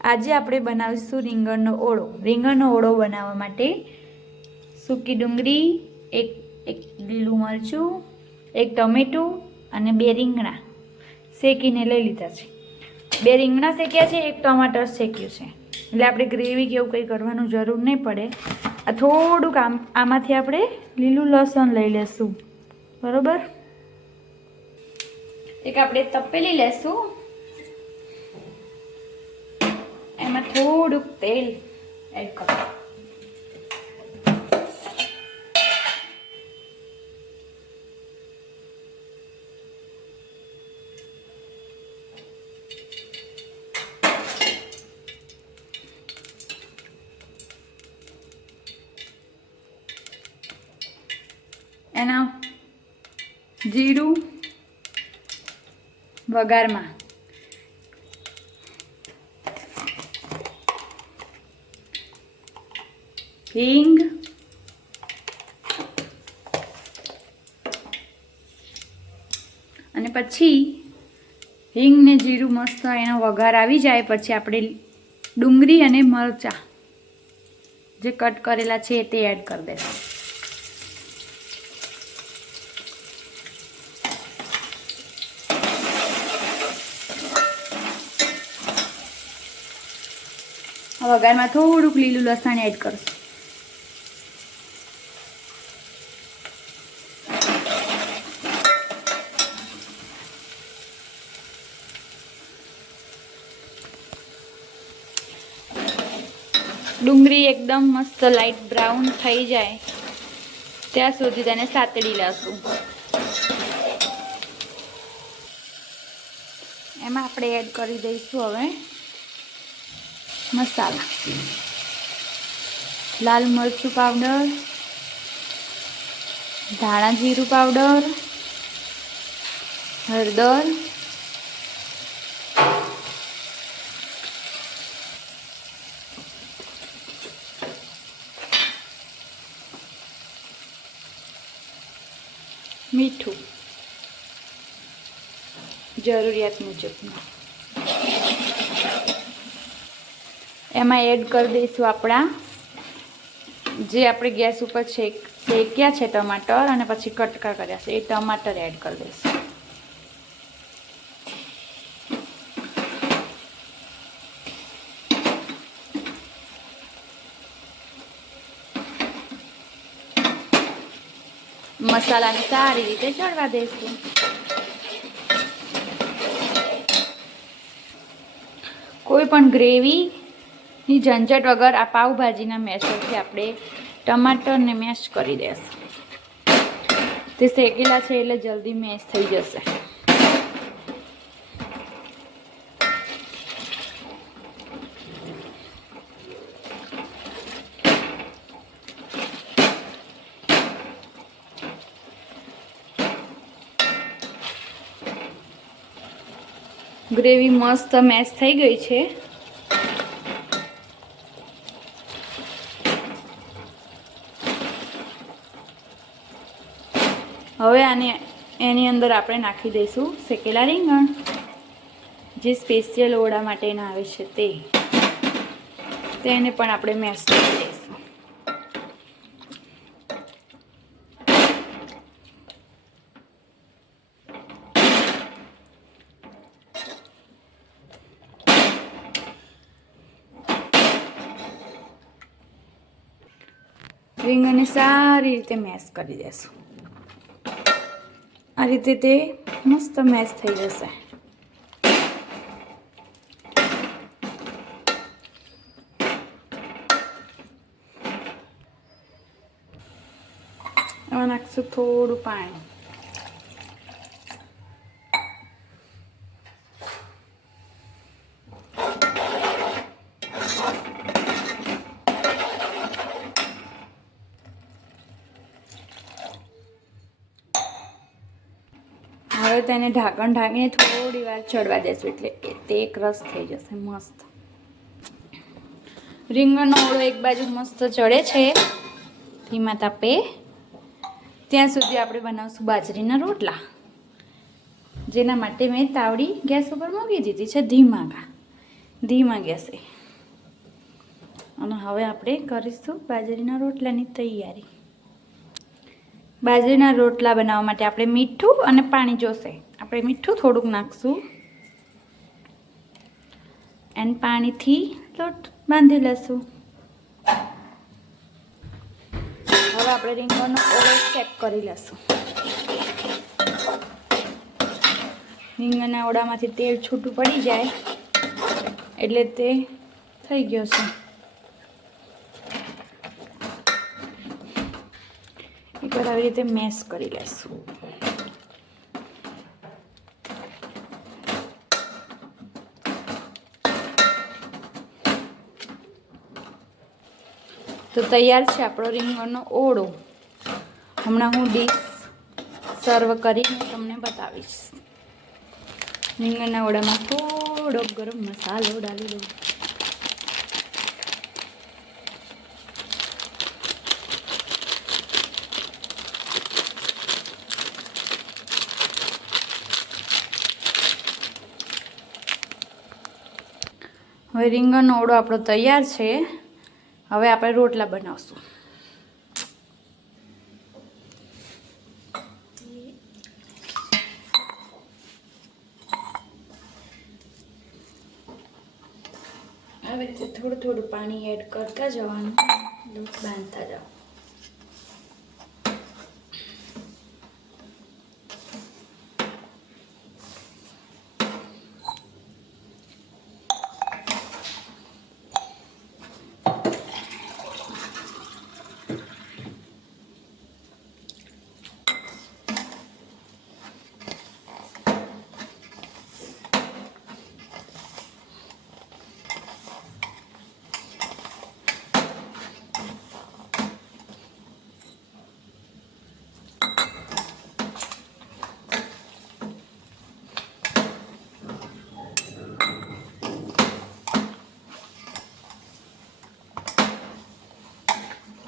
આજે આપણે બનાવીશું રીંગણનો ઓળો. રીંગણનો ઓળો બનાવવા માટે સૂકી ડુંગળી, એક લીલું મરચું, એક ટમેટું અને 2 રીંગણા શેકીને લઈ લીધા છે. 2 રીંગણા શેક્યા છે, એક ટમાટર શેક્યું છે. એટલે આપણે ગ્રેવી કે એવું કંઈ કરવાનું જરૂર નહીં પડે. આ થોડુંક આમાંથી આપણે લીલું લસણ લઈ લેશું. બરોબર. એક આપણે તપેલી લેશું, એમાં થોડુંક તેલ એડ કરો. એના જીરું વઘારમાં, હિંગ, અને પછી હિંગ ને જીરું મસ્ત એનો વઘાર આવી જાય પછી આપણે ડુંગળી અને મરચાં જે કટ કરેલા છે તે એડ કરી દઈશું. વઘારમાં થોડુંક લીલું લસણ એડ કરશું. ડુંગળી એકદમ મસ્ત લાઈટ બ્રાઉન થઈ જાય ત્યાં સુધી તેને સાતળી લેશું. એમાં આપણે એડ કરી દઈશું હવે મસાલા. લાલ મરચું પાવડર, ધાણા જીરું પાવડર, હળદર, મીઠું જરૂરિયાત મુજબનું. એમાં એડ કરી દઈશું આપણા જે આપણે ગેસ ઉપર શેક્યા છે ટમાટર અને પછી કટકા કર્યા છે એ ટમાટર એડ કરી દઈશું. મસાલાને સારી રીતે ચડવા દઈશું. કોઈ પણ ગ્રેવીની ઝંઝટ વગર આ પાવભાજીના મેશરથી આપણે ટમાટરને મેશ કરી દઈશું. તે શેકેલા છે એટલે જલ્દી મેશ થઈ જશે. ગ્રેવી મસ્ત મેશ થઈ ગઈ છે. હવે એની અંદર આપણે નાખી દઈશું શેકેલા રીંગણ જે સ્પેશિયલ ઓળા માટેના આવે છે તેને પણ આપણે મેશ કરી દઈશું. રીંગણને સારી રીતે મેશ કરી દઈશું. આ રીતે તે મસ્ત મેશ થઈ જશે. એમાં નાખશું થોડું પાણી. હવે તેને ઢાંકણ ઢાંકીને થોડી વાર ચડવા દેશું એટલે તે એક રસ થઈ જશે મસ્ત. રીંગણનો ઓળો એક બાજુ મસ્ત ચડે છે ધીમા તાપે ત્યાં સુધી આપણે બનાવશું બાજરીના રોટલા. જેના માટે મેં તાવડી ગેસ ઉપર મૂકી દીધી છે ધીમા ધીમા ગેસે. અને હવે આપણે કરીશું બાજરીના રોટલાની તૈયારી. બાજરીના રોટલા બનાવવા માટે આપણે મીઠું અને પાણી જોશે. આપણે મીઠું થોડુંક નાખશું અને પાણીથી લોટ બાંધી લેશું. હવે આપણે રીંગણનો ઓળો ચેક કરી લેશું. રીંગણના ઓળામાંથી તેલ છૂટું પડી જાય એટલે તે થઈ ગયો છે. એકવાર આવી રીતે મેશ કરી લેશું. તો તૈયાર છે આપણો રીંગણનો ઓળો. હમણાં હું ડીશ સર્વ કરીને તમને બતાવીશ. રીંગણના ઓળામાં થોડો ગરમ મસાલો ડાલી દઉં. હવે રીંગણનો ઓળો આપણો તૈયાર છે. હવે આપણે રોટલા બનાવશું. આવી રીતે થોડું થોડું પાણી એડ કરતા જવાનું, લોટ બાંધતા જાઓ.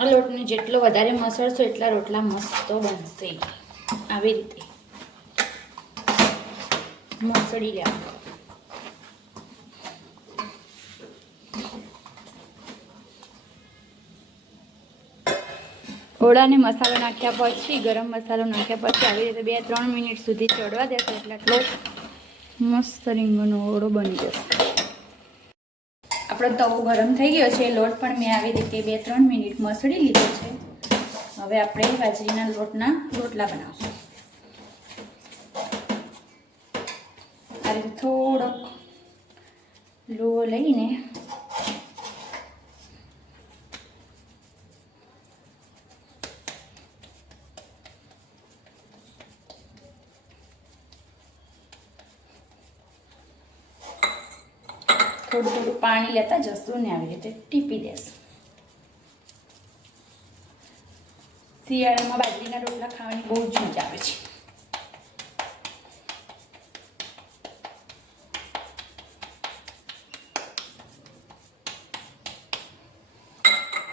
આ લોટને જેટલો વધારે મસળશો એટલા રોટલા મસ્ત બનશે. આવી રીતે મસળી લેવાનું. ઓળાને મસાલો નાખ્યા પછી, ગરમ મસાલો નાખ્યા પછી આવી રીતે 2-3 મિનિટ સુધી ચડવા દેશો એટલે આટલો મસ્ત રીંગણનો ઓળો બની જશે. આપણો તવો ગરમ થઈ ગયો છે. લોટ પણ મેં આવી રીતે 2-3 મિનિટ મસળી લીધો છે. હવે આપણે બાજરીના લોટના રોટલા બનાવશું. આ રીતે થોડોક લોહો લઈને થોડું થોડું પાણી લેતા જશું ને આવી રીતે ટીપી દેશું. શિયાળામાં બાજરીના રોટલા ખાવાની બહુ જ મજા આવે છે.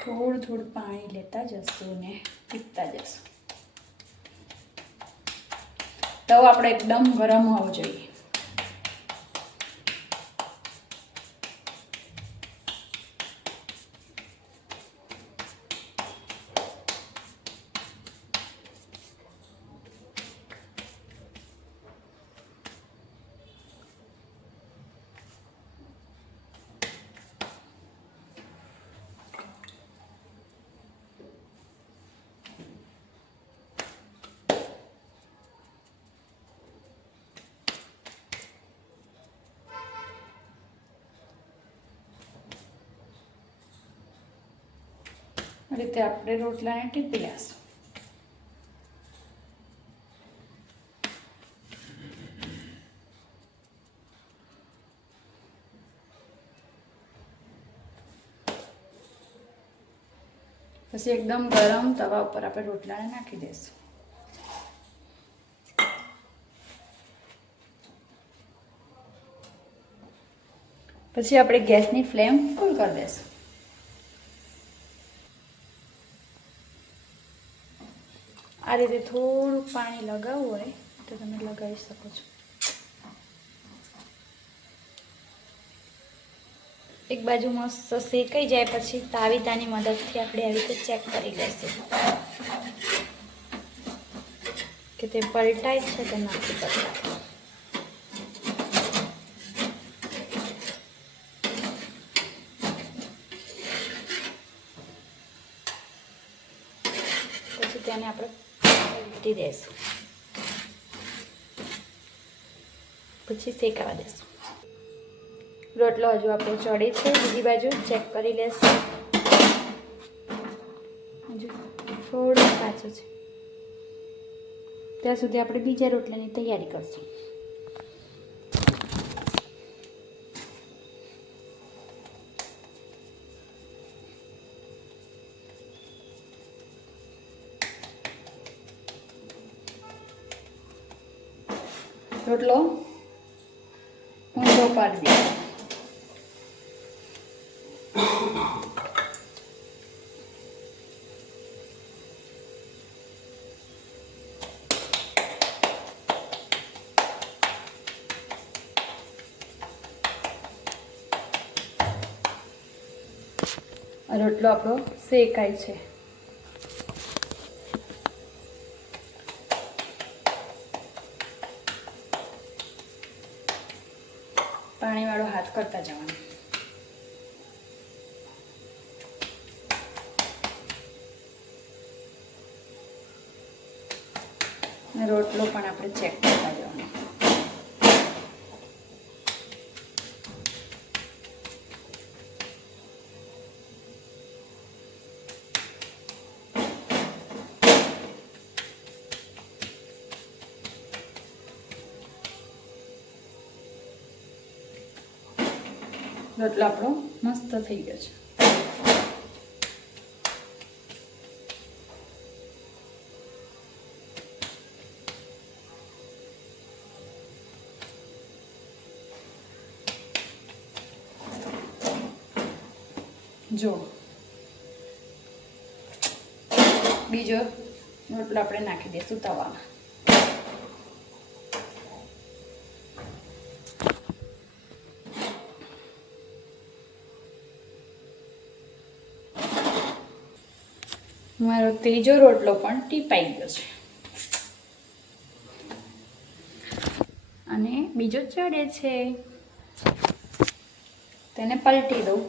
થોડું થોડું પાણી લેતા જશું ને ટીપતા જશું. તવો આપણે એકદમ ગરમ હોવો જોઈએ. આ રીતે આપણે રોટલાને ટીપી લઈશું. પછી એકદમ ગરમ તવા ઉપર આપણે રોટલાને નાખી દઈશું. પછી આપણે ગેસની ફ્લેમ ફૂલ કરી દઈશું. આ રીતે થોડું પાણી લગાવવું હોય તો તમે લગાવી શકો છો. એક બાજુ મસ્ત શેકાઈ જાય પછી તાવીતાની મદદથી આપણે આવી રીતે ચેક કરી લઈશું કે તે પલટાય છે કે નથી પલટાય. પછી તેને આપણે પલટી દઈશું, પછી શેકાવા દઈશું. રોટલો હજુ આપણો ચડે છે, બીજી બાજુ ચેક કરી લેશું. હજુ થોડો કાચો છે, ત્યાં સુધી આપણે બીજા રોટલાની તૈયારી કરશું. રોટલો ઊંધો પાડી દે. રોટલો આપણો શેકાય છે. પાણીવાળો હાથ કરતા જવાનો. રોટલો પણ આપણે ચેક કરતા જવાનો. રોટલો આપણો મસ્ત થઈ ગયો છે. જો બીજો રોટલો આપણે નાખી દઈશું તવામાં. મારો ત્રીજો રોટલો પણ ટીપાઈ ગયો છે અને બીજો ચડે છે, તેને પલટી દઉં.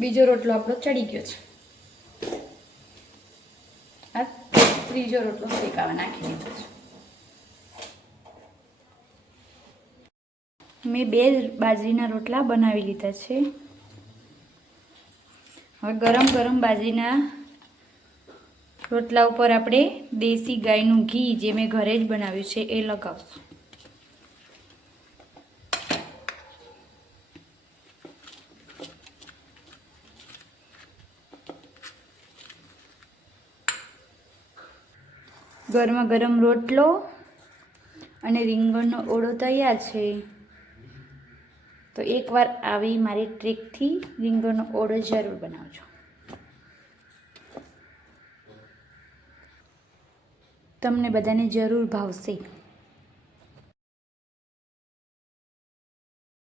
બીજો રોટલો આપણો ચડી ગયો છે. આ ત્રીજો રોટલો શેકાવા નાખી દીધો છે. મેં 2 બાજરીના રોટલા બનાવી લીધા છે. હવે ગરમ ગરમ બાજરીના રોટલા ઉપર આપણે દેશી ગાયનું ઘી જે મેં ઘરે જ બનાવ્યું છે એ લગાવશું. ગરમા ગરમ રોટલો અને રીંગણનો ઓળો તૈયાર છે. તો એકવાર આવી મારી ટ્રીકથી રીંગણનો ઓળો જરૂર બનાવજો. તમને બધાને જરૂર ભાવશે.